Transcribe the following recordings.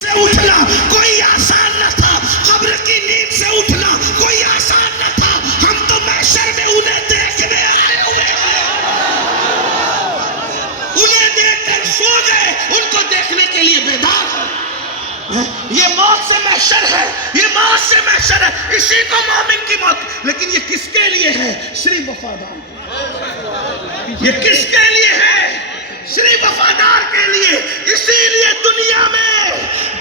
سے اٹھنا کوئی آسان نہ تھا، قبر کی نیند سے اٹھنا کوئی آسان نہ تھا. ہم تو محشر میں انہیں دیکھنے آئے ہوئے ہیں، انہیں دیکھ کر سو گئے، ان کو دیکھنے کے لیے بیدار ہیں. یہ موت سے محشر ہے، یہ موت سے محشر ہے. اسی کو مومن کی موت. لیکن یہ کس کے لیے ہے؟ صرف وفادار. یہ کس کے لیے ہے؟ صرف وفادار کے لیے. اسی لیے دنیا میں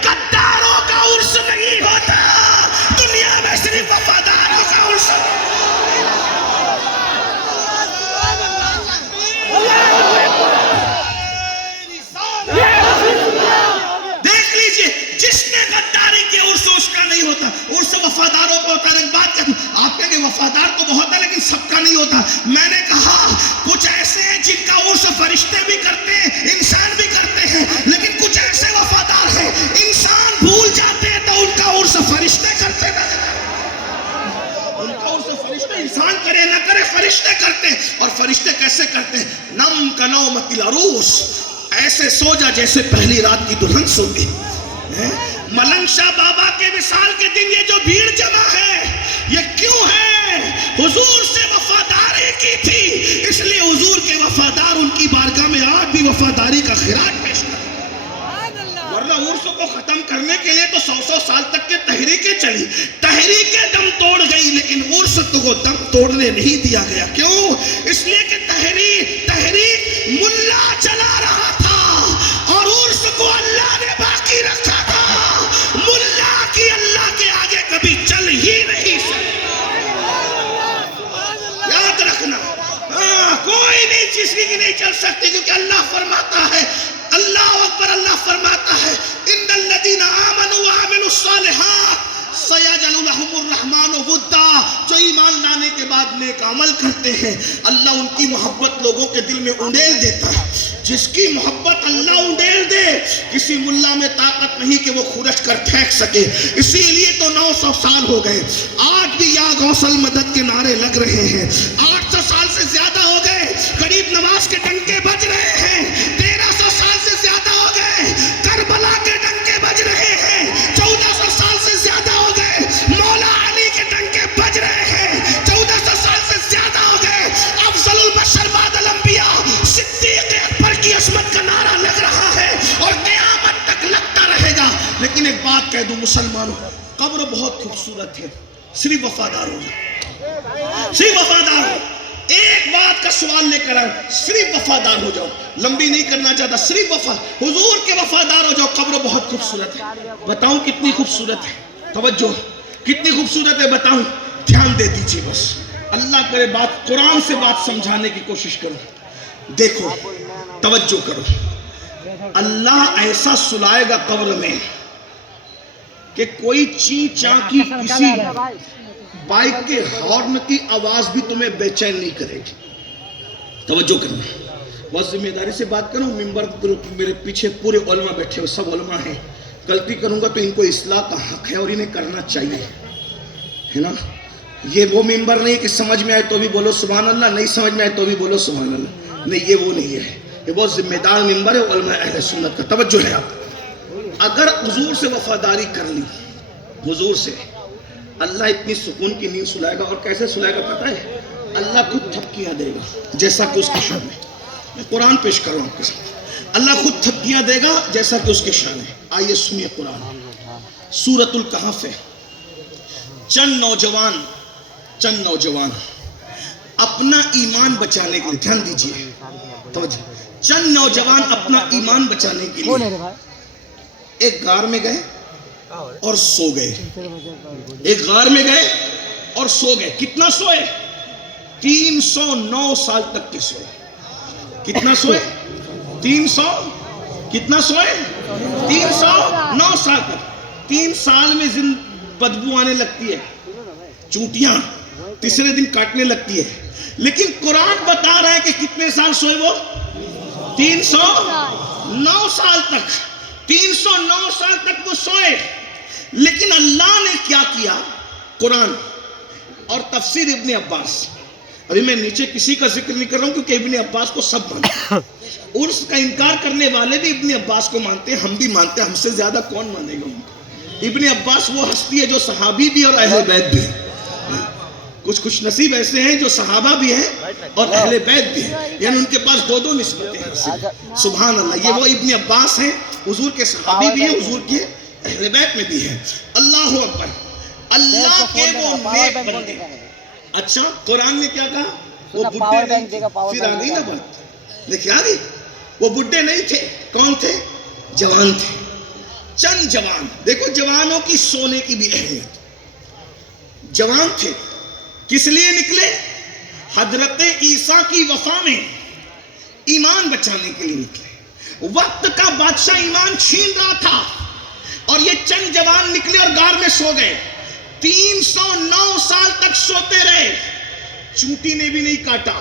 غداروں کا عرس نہیں ہوتا، دنیا میں صرف وفاداروں کا عرس. دیکھ لیجئے، جس نے غداری کی عرس اس کا نہیں ہوتا، عرس وفاداروں کو ہوتا ہے. ایک بات کہتا ہوں، آپ کہیں کہ وفادار تو بہت ہے لیکن سب کا نہیں ہوتا. میں نے کہا کچھ ایسے ہیں جن کا عرس فرشتے بھی کرتے ہیں، انسان بھی کرتے ہیں، لیکن کچھ ایسے وفادار ہیں انسان بھول جاتے ہیں تو ان کا عرس فرشتے کرتے ہیں. ان کا عرس فرشتے، انسان کرے نہ کرے فرشتے کرتے ہیں. اور فرشتے کیسے کرتے ہیں؟ نم کا نومت العروس، ایسے سو جا جیسے پہلی رات کی دلہن سو گئی. ملنگ شاہ بابا کے وصال کے دن یہ جو بھیڑ جمع ہے یہ کیوں ہے؟ حضور سے وفاداری کی تھی، اس لیے حضور کے وفادار ان کی بارگاہ میں آج بھی وفاداری کا خراج پیش کرتے. ورنہ عرس کو ختم کرنے کے لیے تو 100 سال تک کے تحریکیں چلی، تحریکیں دم توڑ گئی، لیکن عرس کو دم توڑنے نہیں دیا گیا. کیوں؟ اس لیے کہ تحریک ملا چلا رہا تھا اور عرس کو اللہ نے باقی رکھا تھا. ملا کی اللہ کے آگے کبھی چل ہی نہیں سکتا. یاد رکھنا، کوئی نہیں کسی کی نہیں چل سکتی، کیونکہ اللہ فرماتا ہے، اللہ اکبر، اللہ فرماتا ہے ان الذین آمنوا وعملوا الصالحات سیجعل لهم الرحمن ودا. جو ایمان لانے کے بعد نیک عمل کرتے ہیں اللہ ان کی محبت لوگوں کے دل میں انڈیل دیتا ہے. جس کی محبت اللہ انڈیل دے کسی ملا میں طاقت نہیں کہ وہ خرچ کر پھینک سکے. اسی لیے تو 900 سال ہو گئے، آج بھی یا غوث المدد کے نعرے لگ رہے ہیں. 800 سال سے زیادہ ہو گئے غریب نواز کے ڈنکے بج رہے ہیں. 1300 سال سے زیادہ ہو گئے کربلا کے ڈنکے بج رہے ہیں. 1400 سال سے زیادہ ہو گئے مولا علی کے ڈنکے بج رہے ہیں. 1400 سال سے زیادہ ہو گئے افضل البشر بعد الانبیاء صدیق اکبر کی عصمت کا نعرہ لگ رہا ہے اور قیامت تک لگتا رہے گا. لیکن ایک بات کہہ دوں مسلمانوں، قبر بہت خوبصورت ہے، صرف وفادار ہو، صرف وفادار ہو. ایک بات کا سوال لے کر آؤ، صرف وفادار ہو جاؤ. لمبی نہیں کرنا چاہتا، صرف حضور کے وفادار ہو جاؤ. قبر بہت خوبصورت ہے. بتاؤں کتنی خوبصورت ہے؟ توجہ، کتنی خوبصورت ہے بتاؤں؟ دھیان دے دیجیے بس. اللہ کرے بات قرآن سے بات سمجھانے کی کوشش کرو. دیکھو، توجہ کرو. اللہ ایسا سلائے گا قبر میں کہ کوئی چی چاں کی کسی بائک کے ہارن کی آواز بھی تمہیں بے چین نہیں کرے گی. توجہ کرنا، بہت ذمہ داری سے بات کروں. ممبر میرے پیچھے پورے علماء بیٹھے ہوئے، سب علماء ہیں. غلطی کروں گا تو ان کو اصلاح کا حق ہے اور انہیں کرنا چاہیے، ہے نا. یہ وہ ممبر نہیں کہ سمجھ میں آئے تو بھی بولو سبحان اللہ، نہیں سمجھ میں آئے تو بھی بولو سبحان اللہ. نہیں، یہ وہ نہیں ہے. یہ بہت ذمہ دار ممبر ہے علماء اہل سنت کا. توجہ ہے آپ. اگر حضور سے وفاداری کر لی، حضور سے، اللہ اتنی سکون کی نیند سلائے گا. اور کیسے سلائے گا پتہ ہے؟ اللہ خود تھپکیاں دے گا جیسا کہ اس کی شان ہے. میں قرآن پیش کروں آپ کے ساتھ. اللہ خود تھپکیاں دے گا جیسا کہ اس کی شان ہے. آئیے سنیے قرآن. سورۃ الکہف ہے. چند نوجوان اپنا ایمان بچانے کے لیے، دھیان دیجیے توجہ، چند نوجوان اپنا ایمان بچانے کے لیے ایک غار میں گئے اور سو گئے. ایک غار میں گئے اور سو گئے. کتنا سوئے؟ 309 سال تک کے سوئے. کتنا سوئے؟ 300. کتنا سوئے؟ 309 سال تک. 3 سال میں بدبو آنے لگتی ہے، چونٹیاں تیسرے دن کاٹنے لگتی ہے. لیکن قرآن بتا رہا ہے کہ کتنے سال سوئے وہ؟ 309 سال تک. 309 سال تک وہ سوئے. لیکن اللہ نے کیا کیا؟ قرآن اور تفسیر ابن عباس، ابھی میں نیچے کسی کا ذکر نہیں کر رہا ہوں کیونکہ ابن عباس کو سب مانتے ہیں. عرس کا انکار کرنے والے بھی ابن عباس کو مانتے ہیں, ہم بھی مانتے ہیں, ہم سے زیادہ کون مانے گا ان کو. ابن عباس وہ ہستی ہے جو صحابی بھی اور اہل بیت بھی ہے. کچھ خوش نصیب ایسے ہیں جو صحابہ بھی ہیں اور اہل بیت بھی ہیں, یعنی ان کے پاس دو نسبتیں ہیں. سبحان اللہ, یہ وہ ابن عباس ہیں, حضور کے صحابی بھی ہیں, حضور کے اہل بیت میں بھی ہیں. اللہ اکبر. اللہ کے وہ نیک بندے. اچھا قرآن نے کیا کہا؟ وہ بڈھے نہیں تھے. پھر آ گئی نا بات, دیکھیں آ گئی. وہ بڈھے نہیں تھے, کون تھے؟ جوان تھے. چند جوان, دیکھو جوانوں کی سونے کی بھی اہمیت. جوان تھے, کس لیے نکلے؟ حضرت عیسیٰ کی وفا میں ایمان بچانے کے لیے نکلے. وقت کا بادشاہ ایمان چھین رہا تھا اور یہ چند جوان نکلے اور غار میں سو گئے. 309 سال تک سوتے رہے, چونٹی نے بھی نہیں کاٹا,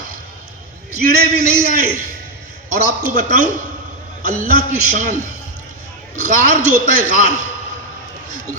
کیڑے بھی نہیں آئے. اور آپ کو بتاؤں اللہ کی شان, غار جو ہوتا ہے غار,